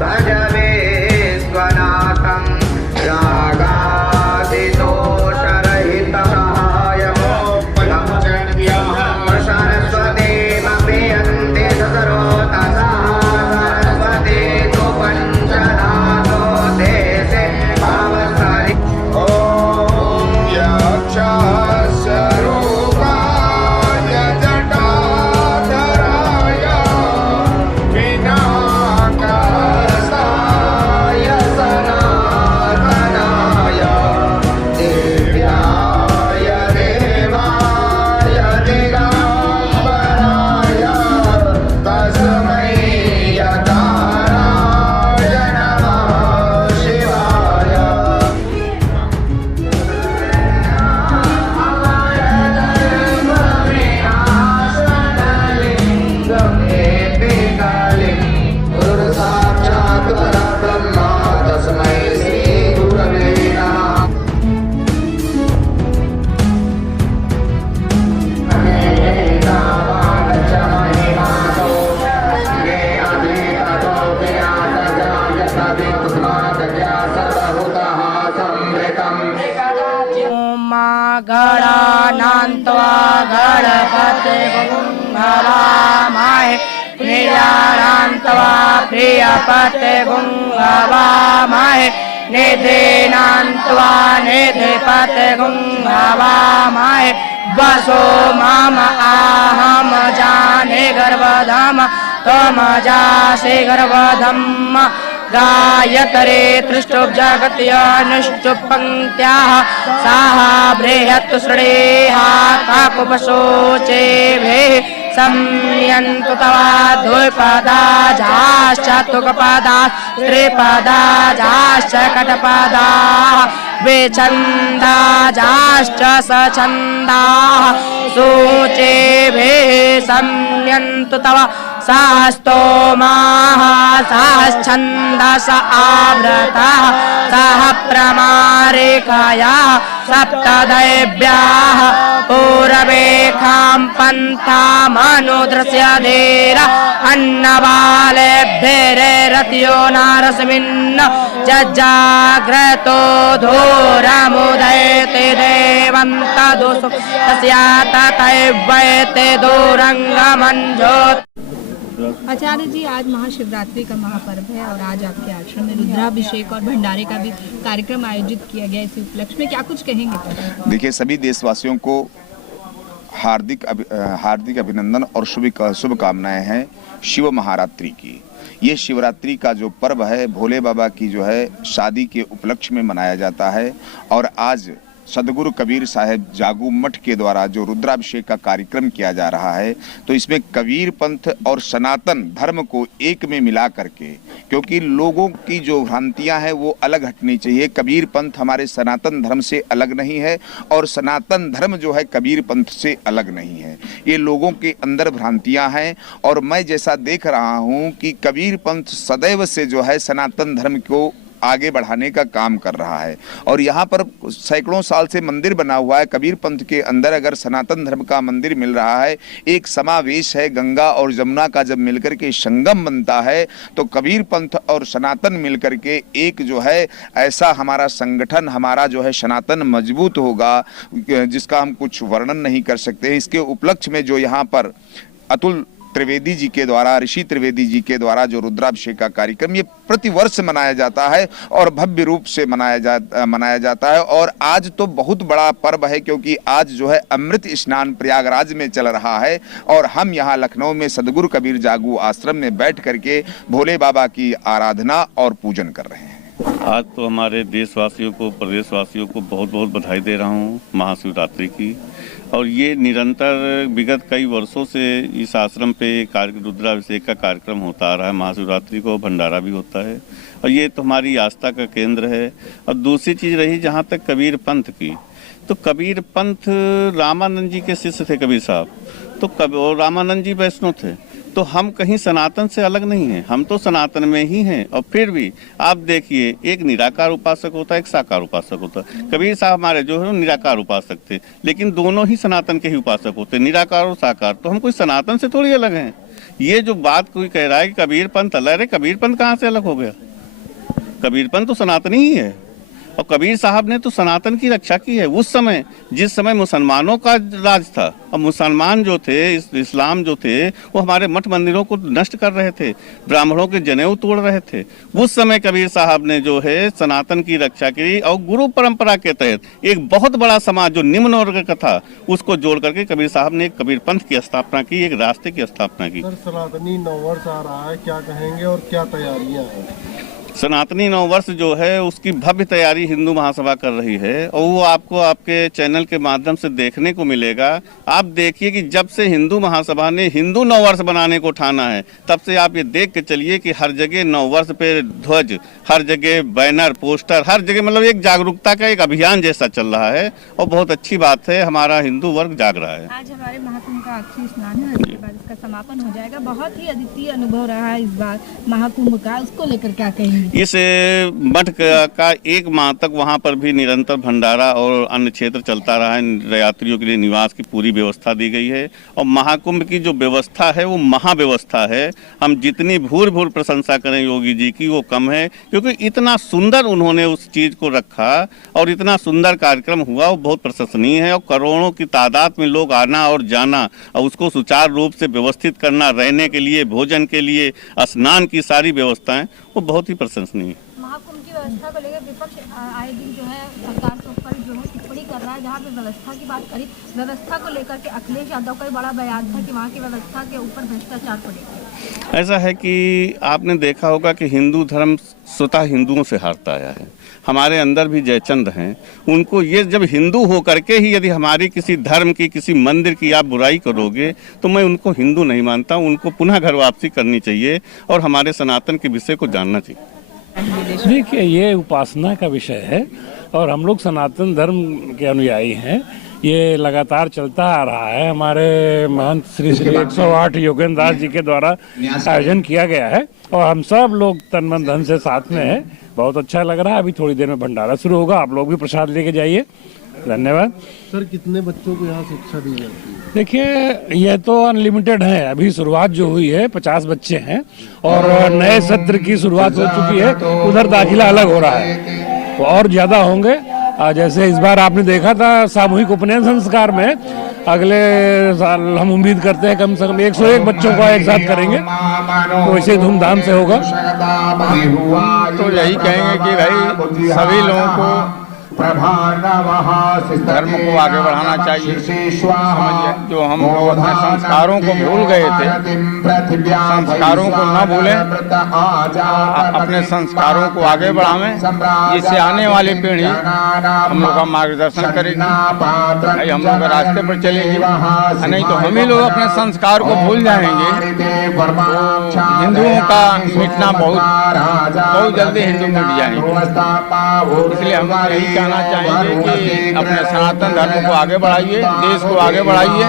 भज विश्वनाथं रागादिदोषरहितं सरस्वतीमपि सदरोतसा सरस्वती तु पञ्चधातो देशे भावसरि ॐ यक्षस्वरूपाय जटाधराय विनाकासाय सनातनाय दिव्याय देवाय दिगम्बराय तस्मै यकाराय नमः शिवाय लिंगम एकालिंग गुरु साक्षात् परब्रह्म तस्मै श्री गुरवे नमः गणानान्त्वा गणपते गुंहवामहे प्रियानान्त्वा प्रियपते गुंहवामहे निधिनान्त्वा निधिपते गुंहवामहे वसो मम आहम जाने गर्भधाम त्वम जासि गर्भधम् गायत्रे त्रिष्टुप जगत्यानुष्टुप पंक्त्याः साहा बृहत् श्रेहा काकुपशोचेभिः सम्यन्तु तवा द्विपदाजाश्च तुकपदाः त्रिपदाजाश्च कटपदाः विछन्दाजाश्च सछन्दाः सूचेभिः सम्यन्तु तव सास्तोमाः साश्छन्दस आवृताः सह प्रमारिकया सप्तदैव्याः पूर्वेखां पन्थामनुदृश्यधीर अन्नबालेभ्येरतियो नारस्मिन् जजाग्रतो धूरमुदयते देवन्तदुषु तस्यात तैवैते दूरङ्गमञ्जोत्। आचार्य जी, आज महाशिवरात्रि का महापर्व है और आज आपके आश्रम में रुद्राभिषेक और भंडारे का भी कार्यक्रम आयोजित किया गया। इसी उपलक्ष्य में क्या कुछ कहेंगे? देखिए, सभी देशवासियों को हार्दिक अभिनंदन और शुभकामनाएं हैं शिव महारात्रि की। ये शिवरात्रि का जो पर्व है भोले बाबा की जो है शादी के उपलक्ष्य में मनाया जाता है और आज सदगुरु कबीर साहब जागू मठ के द्वारा जो रुद्राभिषेक का कार्यक्रम किया जा रहा है, तो इसमें कबीर पंथ और सनातन धर्म को एक में मिला करके, क्योंकि लोगों की जो भ्रांतियां हैं वो अलग हटनी चाहिए। कबीर पंथ हमारे सनातन धर्म से अलग नहीं है और सनातन धर्म जो है कबीर पंथ से अलग नहीं है। ये लोगों के अंदर भ्रांतियां हैं और मैं जैसा देख रहा हूँ कि कबीर पंथ सदैव से जो है सनातन धर्म को आगे बढ़ाने का काम कर रहा है और यहाँ पर सैकड़ों साल से मंदिर बना हुआ है। कबीर पंथ के अंदर अगर सनातन धर्म का मंदिर मिल रहा है, एक समावेश है, गंगा और जमुना का जब मिलकर के संगम बनता है तो कबीर पंथ और सनातन मिलकर के एक जो है ऐसा हमारा संगठन, हमारा जो है सनातन मजबूत होगा जिसका हम कुछ वर्णन नहीं कर सकते। इसके उपलक्ष्य में जो यहाँ पर अतुल त्रिवेदी जी के द्वारा, ऋषि त्रिवेदी जी के द्वारा जो रुद्राभिषेक का कार्यक्रम ये प्रतिवर्ष मनाया जाता है और भव्य रूप से मनाया जाता है। और आज तो बहुत बड़ा पर्व है क्योंकि आज जो है अमृत स्नान प्रयागराज में चल रहा है और हम यहाँ लखनऊ में सदगुरु कबीर जागू आश्रम में बैठ करके भोले बाबा की आराधना और पूजन कर रहे हैं। आज तो हमारे देशवासियों को, प्रदेशवासियों को बहुत बहुत बधाई दे रहा हूँ महाशिवरात्रि की। और ये निरंतर विगत कई वर्षों से इस आश्रम पे रुद्राभिषेक का कार्यक्रम होता आ रहा है। महाशिवरात्रि को भंडारा भी होता है और ये तो हमारी आस्था का केंद्र है। और दूसरी चीज़ रही जहाँ तक कबीर पंथ की, तो कबीर पंथ रामानंद जी के शिष्य थे कबीर साहब, तो रामानंद जी वैष्णव थे। तो हम कहीं सनातन से अलग नहीं हैं, हम तो सनातन में ही हैं। और फिर भी आप देखिए, एक निराकार उपासक होता है, एक साकार उपासक होता है। कबीर साहब हमारे जो है निराकार उपासक थे, लेकिन दोनों ही सनातन के ही उपासक होते, निराकार और साकार। तो हम कोई सनातन से थोड़ी अलग हैं। ये जो बात कोई कह रहा है कि कबीर पंथ अलग है, कबीर पंथ कहाँ से अलग हो गया? कबीर पंथ तो सनातनी ही है और कबीर साहब ने तो सनातन की रक्षा की है। उस समय जिस समय मुसलमानों का राज था और मुसलमान जो थे, इस्लाम जो थे, वो हमारे मठ मंदिरों को नष्ट कर रहे थे, ब्राह्मणों के जनेऊ तोड़ रहे थे। उस समय कबीर साहब ने जो है सनातन की रक्षा की और गुरु परंपरा के तहत एक बहुत बड़ा समाज जो निम्न वर्ग का था उसको जोड़ करके कबीर साहब ने एक कबीर पंथ की स्थापना की, एक रास्ते की स्थापना की। सर, सनातनी नववर्ष आ रहा है, क्या कहेंगे और क्या तैयारियां हैं? सनातनी नववर्ष जो है उसकी भव्य तैयारी हिंदू महासभा कर रही है और वो आपको आपके चैनल के माध्यम से देखने को मिलेगा। आप देखिए कि जब से हिंदू महासभा ने हिंदू नववर्ष बनाने को ठाना है तब से आप ये देख के चलिए कि हर जगह नववर्ष पे ध्वज, हर जगह बैनर, पोस्टर, हर जगह मतलब एक जागरूकता का एक अभियान जैसा चल रहा है और बहुत अच्छी बात है, हमारा हिंदू वर्ग जाग रहा है। आज हमारे महाकुंभ का आखिरी स्नान है, इसके बाद इसका समापन हो जाएगा। बहुत ही अद्वितीय अनुभव रहा है इस बार महाकुंभ का, उसको लेकर क्या कहेंगे? इस मठ का एक माह तक वहां पर भी निरंतर भंडारा और अन्य क्षेत्र चलता रहा है। यात्रियों के लिए निवास की पूरी व्यवस्था दी गई है और महाकुंभ की जो व्यवस्था है वो महाव्यवस्था है। हम जितनी भूर भूर प्रशंसा करें योगी जी की वो कम है, क्योंकि इतना सुंदर उन्होंने उस चीज को रखा और इतना सुंदर कार्यक्रम हुआ, वो बहुत प्रशंसनीय है। और करोड़ों की तादाद में लोग आना और जाना और उसको सुचारू रूप से व्यवस्थित करना, रहने के लिए, भोजन के लिए, स्नान की सारी व्यवस्थाएं, वो बहुत ही प्रशंसनीय है। महाकुंभ की व्यवस्था को लेकर विपक्ष आए दिन जो है सरकार के ऊपर जो है टिप्पणी कर रहा है। जहाँ पे व्यवस्था की बात करी, व्यवस्था को लेकर के अखिलेश यादव का बड़ा बयान था कि वहाँ की व्यवस्था के ऊपर भ्रष्टाचार पड़ेगा। ऐसा है कि आपने देखा होगा कि हिंदू धर्म स्वतः हिंदुओं से हारता आया है। हमारे अंदर भी जयचंद हैं, उनको ये जब हिंदू हो करके ही यदि हमारी किसी धर्म की, किसी मंदिर की आप बुराई करोगे तो मैं उनको हिंदू नहीं मानता। उनको पुनः घर वापसी करनी चाहिए और हमारे सनातन के विषय को जानना चाहिए। देखिए, ये उपासना का विषय है और हम लोग सनातन धर्म के अनुयायी हैं। ये लगातार चलता आ रहा है। हमारे महंत श्री 108 योगेंद्र दास जी के द्वारा आयोजन किया गया है और हम सब लोग तन मन धन से साथ में हैं। बहुत अच्छा लग रहा है। अभी थोड़ी देर में भंडारा शुरू होगा, आप लोग भी प्रसाद लेके जाइए। धन्यवाद। सर, कितने बच्चों को यहाँ शिक्षा दी जाती है? देखिए, ये तो अनलिमिटेड है। अभी शुरुआत जो हुई है 50 बच्चे हैं और नए सत्र की शुरुआत हो चुकी है। उधर दाखिला अलग हो रहा है और ज्यादा होंगे। जैसे इस बार आपने देखा था सामूहिक उपनयन संस्कार में, अगले साल हम उम्मीद करते हैं कम से कम 101 बच्चों को एक साथ करेंगे, तो इसे धूमधाम से होगा। तो यही कहेंगे कि भाई सभी लोगों को धर्म को आगे बढ़ाना चाहिए। समझिए, जो हम लोग अपने संस्कारों को भूल गए थे, संस्कारों को न भूलें, अपने संस्कारों को आगे बढ़ावें, जिससे आने वाली पीढ़ी हम लोग का मार्गदर्शन करेगी, भाई हम लोग रास्ते पर चलेगी। नहीं तो हम ही लोग अपने संस्कार को भूल जाएंगे तो हिंदुओं का मिटना बहुत जल्दी हिंदू मिट जाएंगे। इसलिए हम यही कहना चाहेंगे कि अपने सनातन धर्म को आगे बढ़ाइए, देश को आगे बढ़ाइए।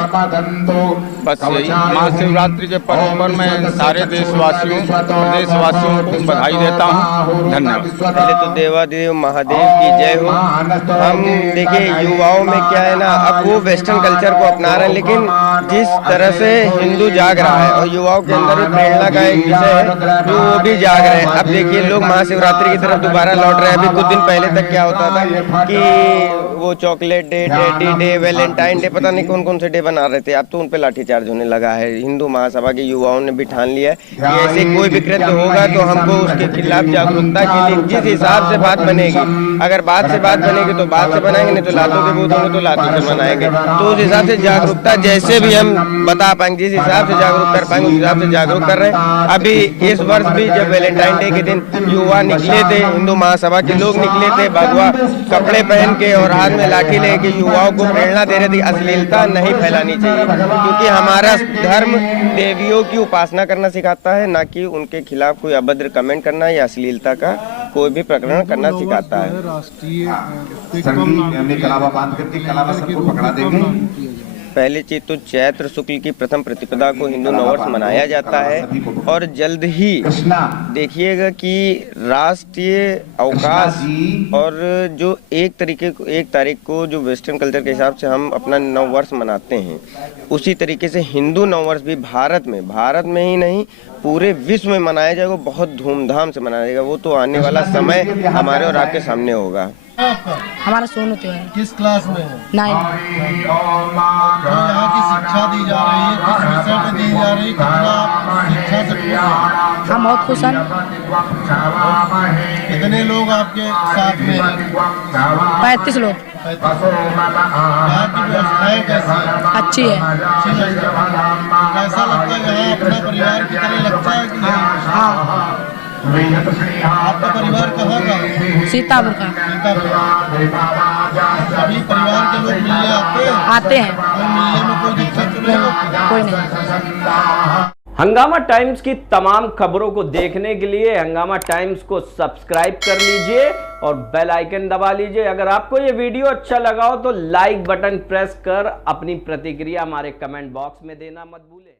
बस यही। महाशिवरात्रि के पर्व पर मैं सारे देशवासियों, प्रदेशवासियों को बधाई देता हूँ। धन्यवाद। पहले तो देवादेव महादेव की जय हो। हम देखिए युवाओं में क्या है ना, अब वो वेस्टर्न कल्चर को अपना रहे हैं, लेकिन जिस तरह से हिंदू जाग रहा है और युवाओं के अंदर भी प्रेरणा का एक विषय है जो वो भी जाग रहे हैं। अब देखिए लोग महाशिवरात्रि की तरफ दोबारा लौट रहे हैं। अभी कुछ दिन पहले तक क्या होता था कि वो chocolate day, teddy day, Valentine day, पता नहीं कौन कौन से डे बना रहे थे। अब तो उन पे लाठीचार्ज होने लगा है। हिंदू महासभा के युवाओं ने भी ठान लिया है कि ऐसे कोई भी कृत्य होगा तो हमको उसके खिलाफ जागरूकता के लिए जिस हिसाब से बात बनेगी, अगर बात से बात बनेगी तो बात से बनाएंगे, नहीं तो लातों के बूथ होंगे तो लातों से बनाएंगे। तो उस हिसाब से जागरूकता जैसे भी हम बता पाएंगे, जिस हिसाब से जागरूक कर पाएंगे उस हिसाब से जागरूक कर रहे हैं। अभी इस वर्ष भी जब वैलेंटाइन डे के दिन युवा निकले थे, हिंदू महासभा के लोग निकले थे भगवा कपड़े पहन के और हाथ में लाठी लेके युवाओं को प्रेरणा दे रहे थे। अश्लीलता नहीं फैलानी चाहिए, क्योंकि हमारा धर्म देवियों की उपासना करना सिखाता है, ना कि उनके खिलाफ कोई अभद्र कमेंट करना या अश्लीलता का कोई भी प्रकरण करना सिखाता है। राष्ट्रीय कलावा बांध करके कलावा सबको पकड़ा देंगे। पहली चीज तो चैत्र शुक्ल की प्रथम प्रतिपदा को हिंदू नववर्ष मनाया जाता है और जल्द ही देखिएगा कि राष्ट्रीय अवकाश और जो एक तारीख को जो वेस्टर्न कल्चर के हिसाब से हम अपना नववर्ष मनाते हैं, उसी तरीके से हिंदू नववर्ष भी भारत में ही नहीं पूरे विश्व में मनाया जाएगा, बहुत धूमधाम से मनाया जाएगा। वो तो आने वाला समय हमारे और आपके सामने होगा। हमारा सोनू त्योहार किस क्लास में है? 9। तो यहाँ की शिक्षा दी जा रही है, किस विषय में दी जा रही है, कितना आप शिक्षा से खुश हैं? हम बहुत खुश हैं। कितने लोग आपके साथ में हैं? 35 लोग। यहाँ की व्यवस्थाएं कैसी हैं? अच्छी है। अच्छी लगती है। कैसा लगता है यहाँ अपना परिवार की तरह लगता है कि नहीं? हाँ। आपका परिवार कहाँ का है? सीतापुर का। सभी परिवार के लोग मिलने आते हैं? और मिलने में कोई दिक्कत तो नहीं होती? कोई नहीं। हंगामा टाइम्स की तमाम खबरों को देखने के लिए हंगामा टाइम्स को सब्सक्राइब कर लीजिए और बेल आइकन दबा लीजिए। अगर आपको ये वीडियो अच्छा लगा हो तो लाइक बटन प्रेस कर अपनी प्रतिक्रिया हमारे कमेंट बॉक्स में देना मत भूलें।